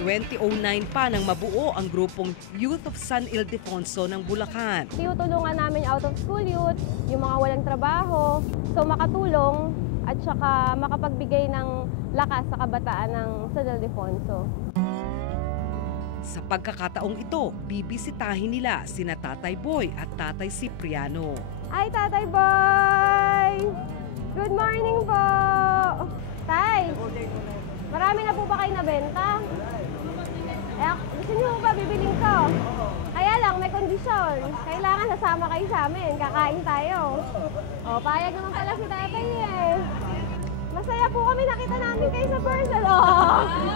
2009 pa nang mabuo ang grupong Youth of San Ildefonso ng Bulacan. Tinutulungan namin out of school youth, yung mga walang trabaho, so makatulong at saka makapagbigay ng lakas sa kabataan ng San Ildefonso. Sa pagkakataong ito, bibisitahin nila sina Tatay Boy at Tatay Cipriano. Ay, Tatay Boy! Good morning po! Tay, marami na po ba kayo nabenta? Gusto niyo ba bibiling ko? Kaya lang, may kondisyon. Kailangan sasama kayo sa amin. Kakain tayo. O, payag naman pala si Tatay eh. Masaya po kami nakita namin kayo sa person. O,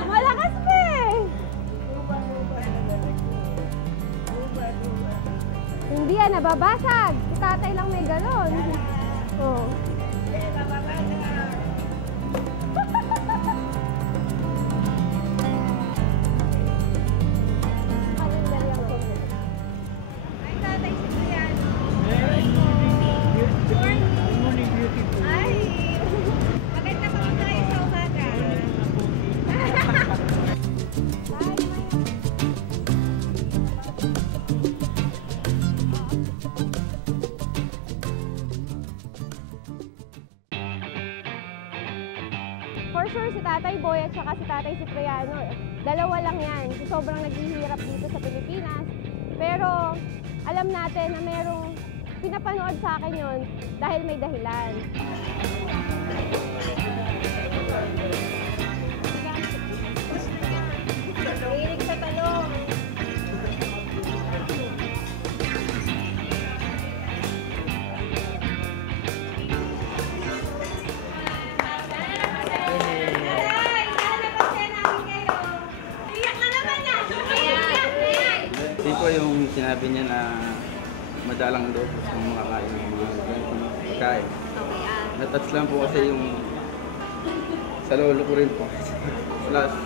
malakas pa eh. Hindi yan, nababasag. Si Tatay lang may galon. O. For sure, si Tatay Boy at saka si Tatay Cipriano, dalawa lang yan. Sobrang naghihirap dito sa Pilipinas. Pero alam natin na merong pinapanood sa akin yon dahil may dahilan. Hilig sa talong. Hindi po yung sinabi niya na madalang daw po sa mga kain ng mga ganitong pagkain. Natouch lang po kasi yung sa lolo ko rin po. Last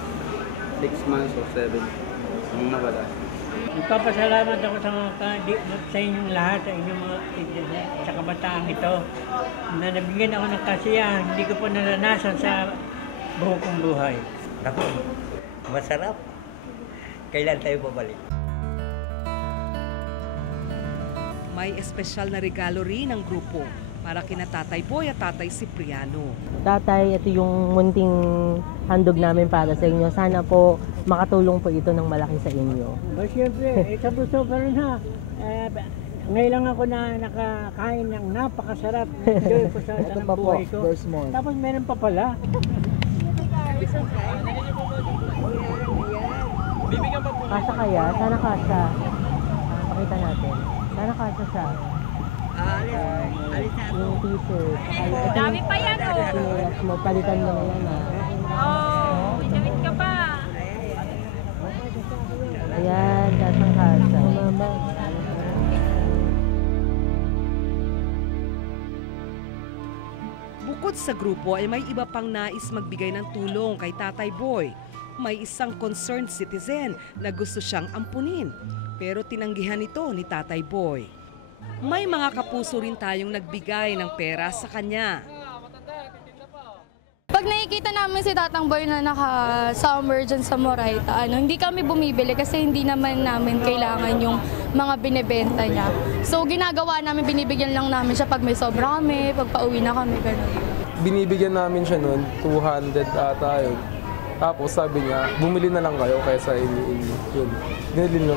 6 months or 7 nung nawala. Nagpapasalamat ako sa mga sa inyong lahat, sa inyong mga sa kabataang ito na nabigyan ako ng kasiyahan, hindi ko po naranasan sa buo kong buhay. Ako, masarap. Kailan tayo babalik? May espesyal na regalo rin ng grupo para kina Tatay Boy at Tatay Cipriano. Tatay, ito yung munting handog namin para sa inyo. Sana po makatulong po ito ng malaki sa inyo. Siyempre, sa puso pa rin ha. Ngayon lang ako na nakakain ng napakasarap. Enjoy ko sa buhay ko. Tapos meron pa pala. Kasa kaya? Sana kasa. Pakita natin. Sana kasa siya. Yung t-shirt. Dami pa yan oh. Sinelas mo, palitan mo na yan ha. Oh, wait ka pa. Ayan, kasang kasa. Bukod sa grupo ay may iba pang nais magbigay ng tulong kay Tatay Boy. May isang concerned citizen na gusto siyang ampunin, pero tinanggihan ito ni Tatay Boy. May mga kapuso rin tayong nagbigay ng pera sa kanya. Pag nakikita namin si Tatang Boy na naka-summer dyan sa Moraita, hindi kami bumibili kasi hindi naman namin kailangan yung mga binibenta niya. So ginagawa namin, binibigyan lang namin siya pag may sobra kami, pag pauwi na kami, gano'n. Binibigyan namin siya noon, 200 ata yun. Tapos sabi niya, bumili na lang kayo kaysa inyo. Yun.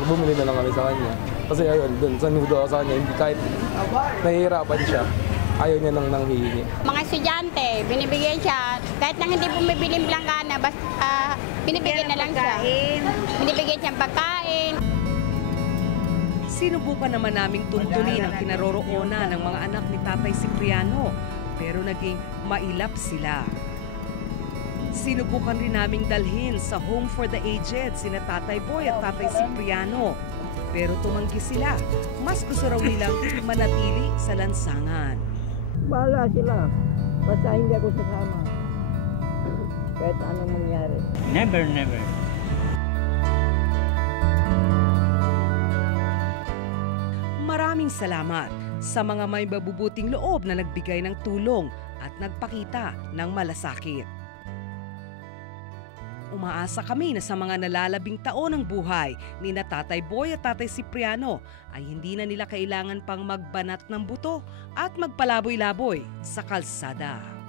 Bumili na lang kami sa kanya. Kasi ayun, dun, sanudo ako sa kanya, hindi kahit nahihirapan siya, ayaw niya nang hihingi. Mga estudyante, binibigyan siya, kahit nang hindi bumibili ng blanggana, basta binibigyan na lang siya. Binibigyan siyang pagkain. Sinubukan naman naming tuntunin ang kinaroroonan ng mga anak ni Tatay Cipriano, pero naging mailap sila. Sinubukan rin naming dalhin sa Home for the Aged sina Tatay Boy at Tatay Cipriano. Pero tumanggi sila. Mas gusto raw nilang manatili sa lansangan. Bahala sila. Basta hindi ako sasama. Kahit anong mangyari. Never, never. Maraming salamat sa mga may mabubuting loob na nagbigay ng tulong at nagpakita ng malasakit. umaasa kami na sa mga nalalabing taon ng buhay ni na Tatay Boy at Tatay Cipriano ay hindi na nila kailangan pang magbanat ng buto at magpalaboy-laboy sa kalsada.